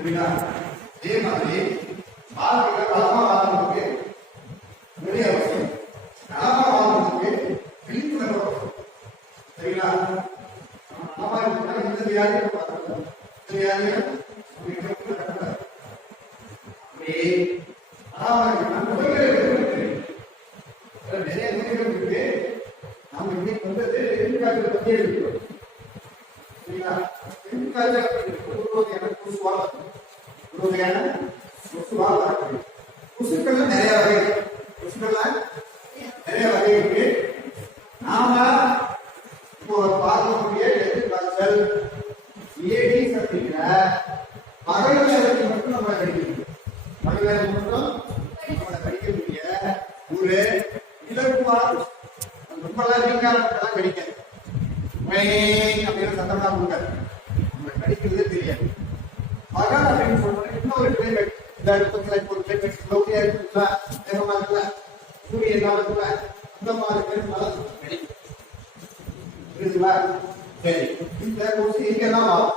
புரியுதா இதே மாதிரி வாழ்க்கையில நலமா வாழ்றதுக்கு நிறைய அவசியம் நலமா வாழ்றதுக்கு விழிப்புணர்வு அவசியம். சரிங்களா? நலமா இருக்குன்னா இந்த வியாதியை பார்த்துக்கலாம் இந்த வியாதியை நிறைய நோய்கள் இருக்கு. நாம இன்னைக்கு வந்தது எதிர்காலத்தை பத்தி இருக்கு சரிங்களா எதிர்காலத்தில் ஒரு வகையான கொசுவாக ஒரு வகையான கொசுவாக இருக்கு கொசுக்கள்ல நிறைய வகை இருக்கு. கொசுக்கள்ல நிறைய வகை இருக்கு. நாம இப்போ பார்க்கக்கூடிய எதிர்காலத்தில் ஏடிஸ் அப்படிங்கிற மகளிர் மட்டும் நம்ம கடிக்கிறது மகளிர் மட்டும் நம்மளை கடிக்கக்கூடிய ஒரு இலக்குவார் ரொம்பலாம் நீங்காலாம் கடிக்காது மெயின் அப்படின்னு சத்தம்லாம் கொடுக்காது. நம்ம கடிக்கிறதே தெரியாது. மகன் அப்படின்னு சொல்றோம். இன்னொரு கிளைமேட் இந்த இடத்துல இப்போ ஒரு கிளைமேட் லோக்கியா இருக்குல்ல வேகமா இருக்குல்ல சூரிய காலத்துல அந்த மாதிரி பேர் கடிக்கும் புரியுதுங்களா சரி இந்த கொசு எங்கெல்லாம் வாழும்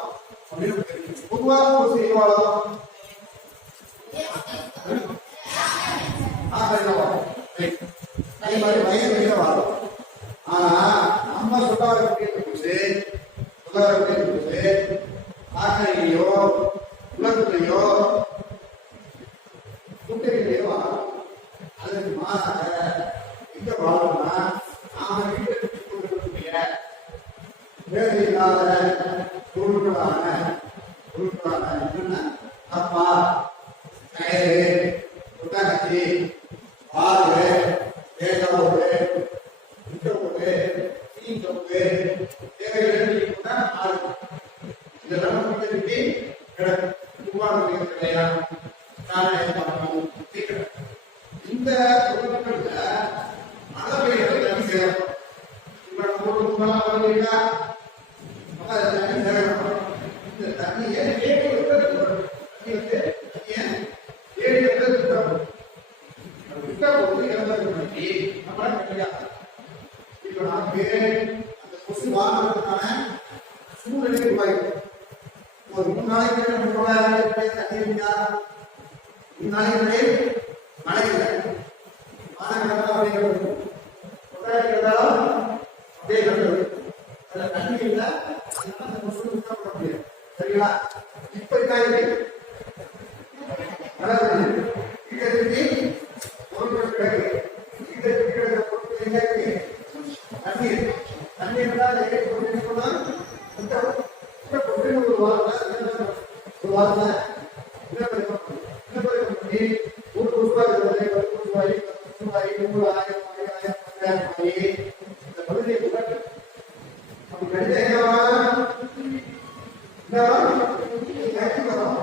அப்படின்னு தெரியும் பொதுவாக கொசு எங்க வாழும் அதே மாதிரி ஆனா நம்ம இல்லாத பொருட்களான பொருட்களான என்னென்ன அப்பா கயிறு புத்தகத்தி பாரு வேகோடு முட்டோடு சீங்கோடு தேவையான ஆறு இதெல்லாம் நம்ம கிடக்கும் துவாரத்தை கிடையா காரணம் இந்த பொருட்கள்ல மழை பெய்யறது நம்ம செய்யணும் இப்ப நம்ம வருவீங்களா அப்ப அது தண்ணி சேரும் இந்த தண்ணியை ஏழு வருஷத்துக்கு வரும் தண்ணி வந்து தண்ணியை ஏழு வருஷத்துக்கு வரும் நம்ம விட்டா போது இறந்தது பண்ணி நம்ம கிடையாது இப்ப நமக்கு அந்த கொசு வாழ்றதுக்கான சூழ்நிலை உருவாயிடும் ஒரு மூணு நாளைக்கு முன்னாடி நம்ம சொல்ல தண்ணி இருக்கா? மூணு நாளைக்கு முன்னாடி மழை இல்லை. மழை கிடந்தா அப்படியே கிடக்கும் கொட்டாய் கிடந்தாலும் அப்படியே கிடக்குது அதுல தண்ணி இல்லை. அதனால அந்த கொசு சுத்தம் பண்ண முடியாது சரிங்களா? இப்ப என்ன இருக்கு மழை பெய்யுது இங்க இருக்கு பொருட்கள் கிடக்கு இங்க இருக்கிற பொருட்கள் எங்க இருக்கு தண்ணி இருக்கு தண்ணி இருந்தா அதை ஏறி கொண்டு என்ன பண்ணா இந்த இந்த பொருட்கள் ஒரு வாரம் தான் ஒரு வாரம் தான் என்ன பண்ணுவோம் என்ன பண்ணுவோம் ஒரு ரூபாய் இருபது பத்து ரூபாய் பத்து ரூபாய் நூறு ஆயிரம் ஆயிரம் பத்தாயிரம் ரூபாய் இந்த பகுதியை புகட்டு அப்படி கடிதம் எங்க வரும்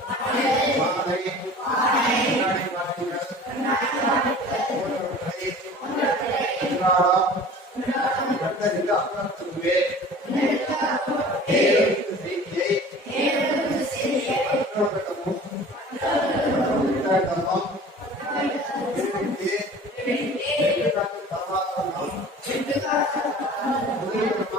Thank you.